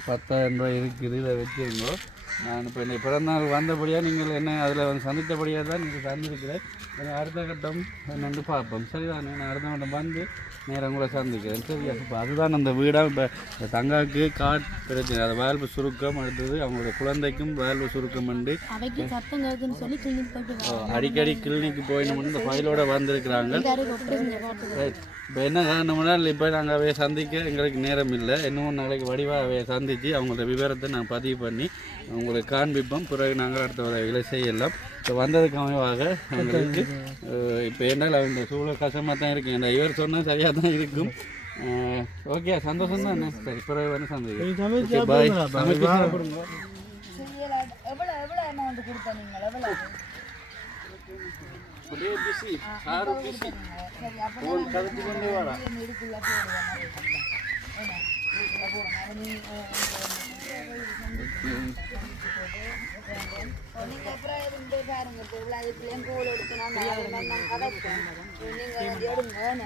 10,000 ரூபாய் இருக்குது. இதை வச்சுருங்க. நான் இப்போ இந்த பிறந்தநாள் வந்தபடியாக நீங்கள் என்ன அதில் வந்து சந்தித்தபடியாக தான் நீங்கள் தந்திருக்கிறேன். அடுத்த கட்டம் என்னென்று பார்ப்போம். சரிதான்? நான் அடுத்த கட்டம் வந்து நேரம் உங்களை சந்திக்கிறேன். சரியா? இப்போ அதுதான் அந்த வீடாக இப்போ இந்த தங்காவுக்கு காட் பிரச்சனை, அது வேல்வு சுருக்கம், அடுத்தது அவங்களோட குழந்தைக்கும் வேல்வு சுருக்கம் உண்டு. அடிக்கடி கிளினிக்கு போயிடணும்னு இந்த ஃபைலோடு வந்திருக்கிறாங்க. இப்போ என்ன காரணம்னா இப்போ நாங்கள் அவையை சந்திக்க எங்களுக்கு நேரம் இல்லை. இன்னும் நாளைக்கு வடிவாக அவையை சந்தித்து அவங்களோட விவரத்தை நான் பதிவு பண்ணி உங்களுக்கு காண்பிப்போம். பிறகு நாங்கள் அடுத்த உதவிகளை செய்யலாம். இப்போ வந்ததுக்கு அமைவாக எங்களுக்கு இப்போ என்னால் இந்த சூழல் கஷ்டமாக தான் இருக்கு. இந்த இவர் சொன்னால் சரியாக தான் இருக்கும். ஓகே, சந்தோஷம் தான். சரி, பிறகு வந்து சந்தோஷம். பாய். கதைச்சு கொண்டே வரா. நீங்க அப்புறம் இருந்து பாருங்க, இப்போ இவ்வளோ பிள்ளைங்க கோல் எடுக்கணும், நீங்க எடுங்க.